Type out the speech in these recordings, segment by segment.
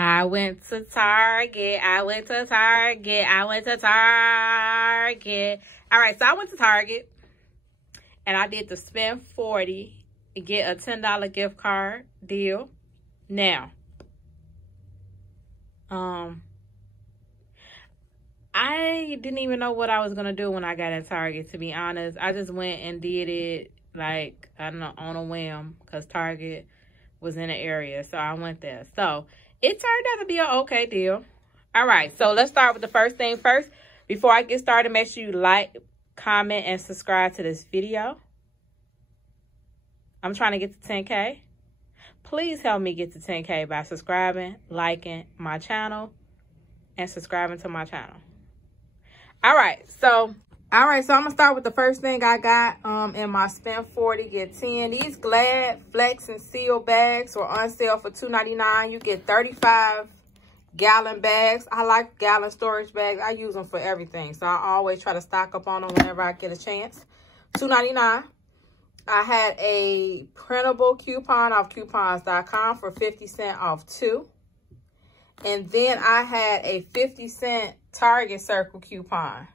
I went to Target. I went to Target. I went to Target. All right, so I went to Target and I did the spend 40 and get a $10 gift card deal. Now, I didn't even know what I was gonna do when I got at Target, to be honest. I just went and did it like, I don't know, on a whim, because Target was in the area, so I went there. So it turned out to be an okay deal. All right, so let's start with the first thing first. Before I get started, make sure you like, comment, and subscribe to this video. I'm trying to get to 10K. Please help me get to 10K by subscribing, liking my channel, and subscribing to my channel. All right, so I'm gonna start with the first thing I got in my spend 40 get 10. These Glad Flex and Seal bags were on sale for $2.99. You get 35-gallon bags. I like gallon storage bags. I use them for everything, so I always try to stock up on them whenever I get a chance. $2.99. I had a printable coupon off coupons.com for 50 cents off 2. And then I had a 50-cent Target Circle coupon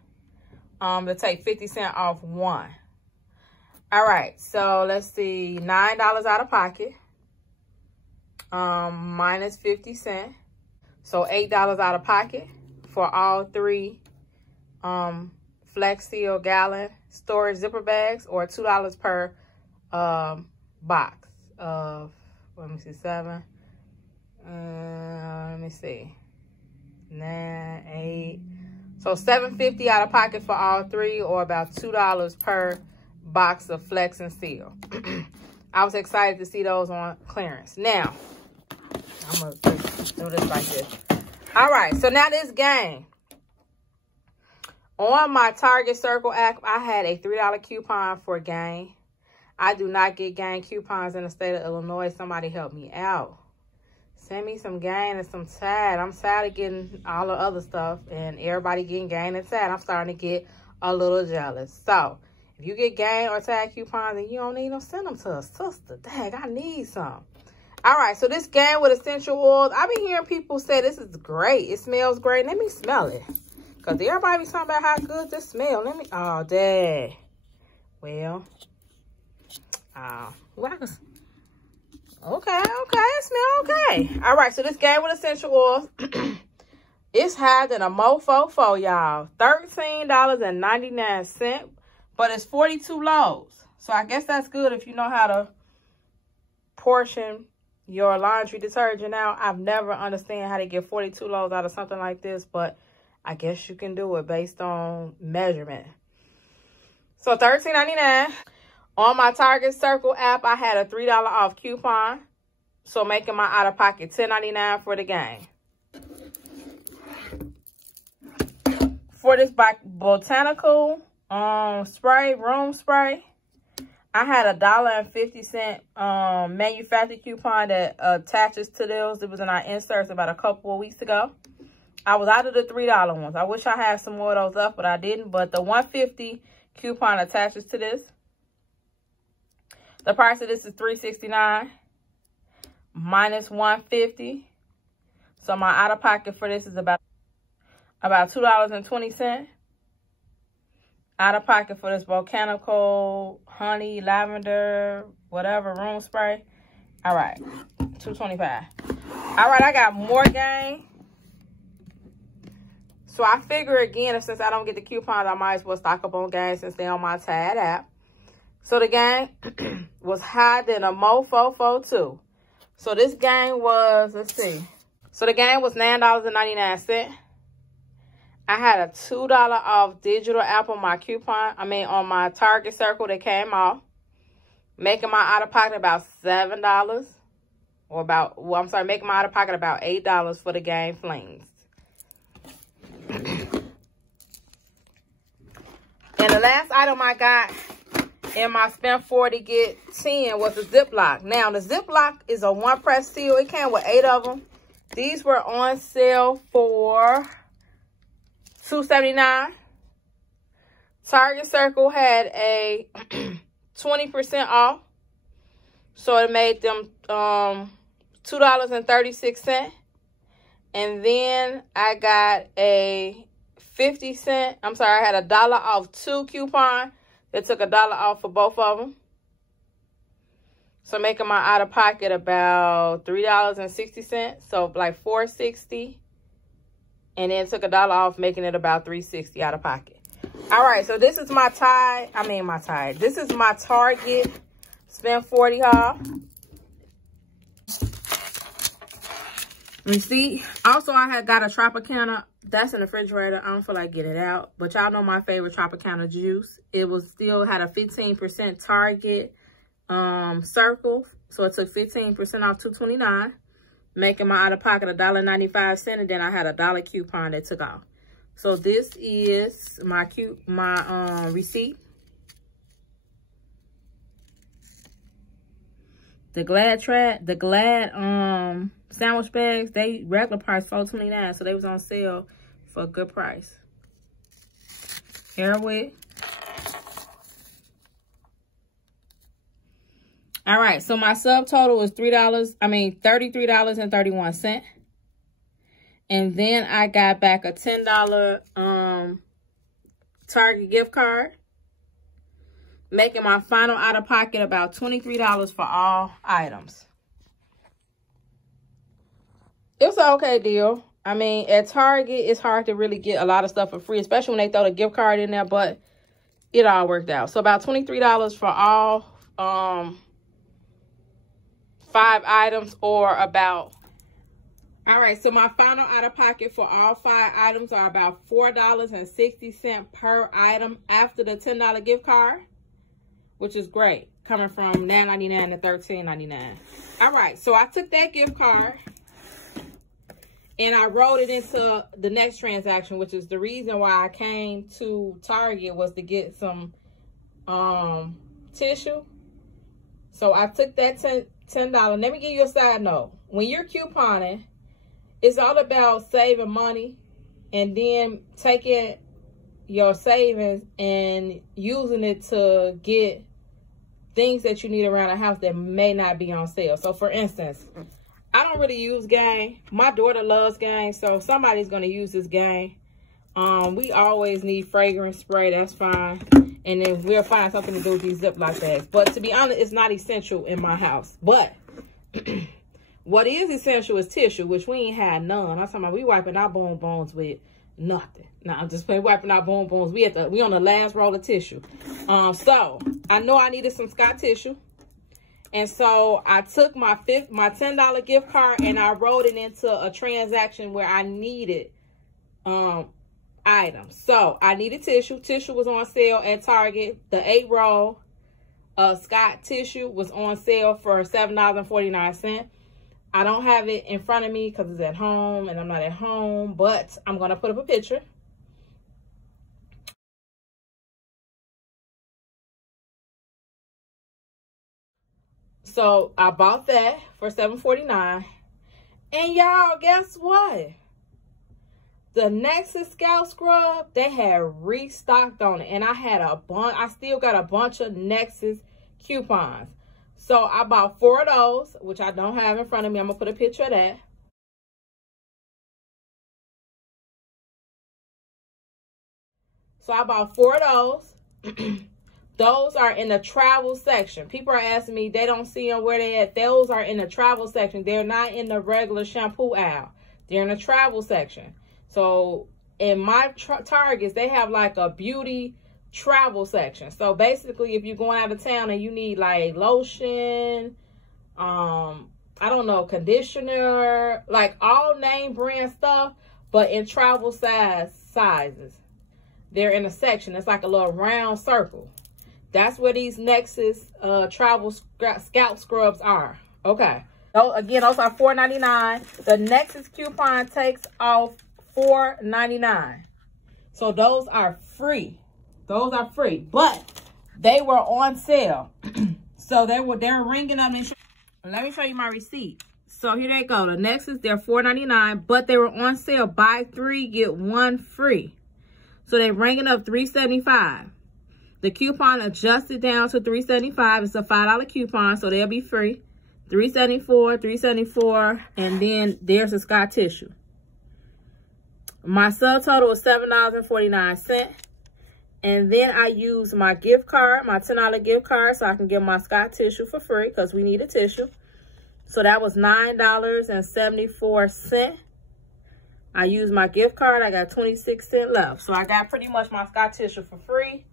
to take 50 cents off 1. All right, so let's see, $9 out of pocket, minus 50 cents. So $8 out of pocket for all 3 Flex Seal gallon storage zipper bags, or $2 per box of, let me see, 7. Let me see, 9, 8. So $7.50 out of pocket for all 3, or about $2 per box of Flex and Seal. I was excited to see those on clearance. Now, I'm gonna do this like this. All right, so now this game. On my Target Circle app, I had a $3 coupon for game. I do not get game coupons in the state of Illinois. Somebody help me out. Send me some gain and some Tide. I'm tired of getting all the other stuff and everybody getting gain and Tide. I'm starting to get a little jealous. So, if you get gain or Tide coupons and you don't need them, send them to us. Sister, dang, I need some. All right, so this gain with essential oils. I've been hearing people say this is great. It smells great. Let me smell it. Because everybody be talking about how good this smells. Let me, oh, dang. Well, okay, it smells okay. All right, so this game with essential oils, it's higher than a mofo for y'all. $13.99, but it's 42 loads. So I guess that's good if you know how to portion your laundry detergent out. I've never understand how to get 42 loads out of something like this, but I guess you can do it based on measurement. So $13.99. On my Target Circle app, I had a $3 off coupon, so making my out-of-pocket $10.99 for the game. For this botanical spray, room spray, I had a $1.50 manufacturer coupon that attaches to those. It was in our inserts about a couple of weeks ago. I was out of the $3 ones. I wish I had some more of those left, but I didn't. But the $1.50 coupon attaches to this. The price of this is $3.69 minus $1.50. So my out of pocket for this is about $2.20. Out of pocket for this botanical honey, lavender, whatever room spray. All right, $2.25. All right, I got more gain. So I figure again, since I don't get the coupons, I might as well stock up on gain since they're on my Tide app. So the game was higher than a mofo for 2. So this game was, let's see. So the game was $9.99. I had a $2 off digital app on my coupon. On my Target Circle that came off. Making my out-of-pocket about $7. Or about, well, I'm sorry, making my out-of-pocket about $8 for the game flings. And the last item I got in my spend 40 get 10 was a Ziploc. Now the Ziploc is a 1-press seal. It came with 8 of them. These were on sale for $2.79. Target Circle had a 20% off. So it made them $2.36. And then I got a 50-cent, I'm sorry, I had a $1 off 2 coupon. They took a $1 off for both of them. So making my out of pocket about $3.60. So like $4.60. And then took a $1 off, making it about $3.60 out of pocket. All right, so this is my this is my Target spend 40 haul. Receipt. Also, I had got a Tropicana. That's in the refrigerator. I don't feel like getting it out. But y'all know my favorite Tropicana juice. It was still had a 15% Target circle. So it took 15% off $2.29. Making my out of pocket $1.95. And then I had a $1 coupon that took off. So this is my receipt. The Glad sandwich bags, they regular price $4.29, so they was on sale for a good price. Airwick. All right, so my subtotal was $33.31. And then I got back a $10 Target gift card, making my final out of pocket about $23 for all items. It's an okay deal. I mean, at Target, it's hard to really get a lot of stuff for free, especially when they throw the gift card in there, but it all worked out. So about $23 for all 5 items, or about... All right, so my final out of pocket for all 5 items are about $4.60 per item after the $10 gift card, which is great, coming from $9.99 to $13.99. All right, so I took that gift card and I rolled it into the next transaction, which is the reason why I came to Target, was to get some tissue. So I took that $10. Let me give you a side note. When you're couponing, it's all about saving money and then taking your savings and using it to get things that you need around the house that may not be on sale. So for instance, I don't really use Gang. My daughter loves Gang, so somebody's going to use this Gang. We always need fragrance spray. That's fine. And then we'll find something to do with these Ziploc bags. But to be honest, it's not essential in my house. But what is essential is tissue, which we ain't had none. I'm talking about we wiping our bonbons with nothing. No, I'm just wiping our bonbons. We on the last roll of tissue. So I know I needed some Scott tissue. And so I took my $10 gift card and I rolled it into a transaction where I needed items. So I needed tissue. Tissue was on sale at Target. The 8-roll Scott tissue was on sale for $7.49. I don't have it in front of me because it's at home and I'm not at home, but I'm going to put up a picture. So I bought that for $7.49. And y'all, guess what? The Nexus Scalp Scrub, they had restocked on it. And I had I still got a bunch of Nexus coupons. So I bought 4 of those, which I don't have in front of me. I'm going to put a picture of that. So I bought 4 of those. Those are in the travel section. People are asking me, they don't see them where they at. Those are in the travel section. They're not in the regular shampoo aisle. They're in the travel section. So in my Targets, they have like a beauty travel section. So basically, if you're going out of town and you need like lotion, I don't know, conditioner, like all name brand stuff, but in travel sizes. They're in a section. It's like a little round circle. That's where these Nexus travel scalp scrubs are. Okay. So again, those are $4.99. The Nexus coupon takes off $4.99. So those are free. Those are free. But they were on sale. So they're ringing up. Let me show you my receipt. So here they go. The Nexus, they're $4.99, but they were on sale. Buy 3, get 1 free. So they're ringing up $3.75. The coupon adjusted down to $3.75. It's a $5 coupon, so they'll be free. $3.74, $3.74, and then there's a Scott tissue. My subtotal was $7.49. And then I used my gift card, my $10 gift card, so I can get my Scott tissue for free because we need a tissue. So that was $9.74. I used my gift card. I got 26 cents left. So I got pretty much my Scott tissue for free.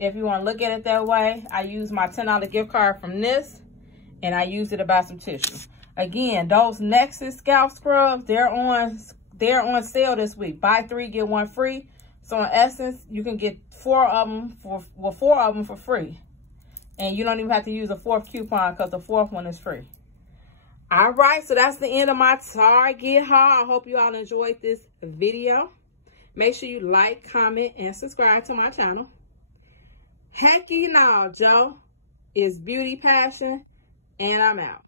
If you want to look at it that way, I used my $10 gift card from this, and I used it to buy some tissue. Again, those Nexus scalp scrubs, they're on sale this week. Buy 3, get 1 free. So in essence, you can get 4 of them for free. And you don't even have to use a 4th coupon because the 4th one is free. All right, so that's the end of my Target haul. I hope you all enjoyed this video. Make sure you like, comment, and subscribe to my channel. Heck you know, Joe is Beauty Passion, and I'm out.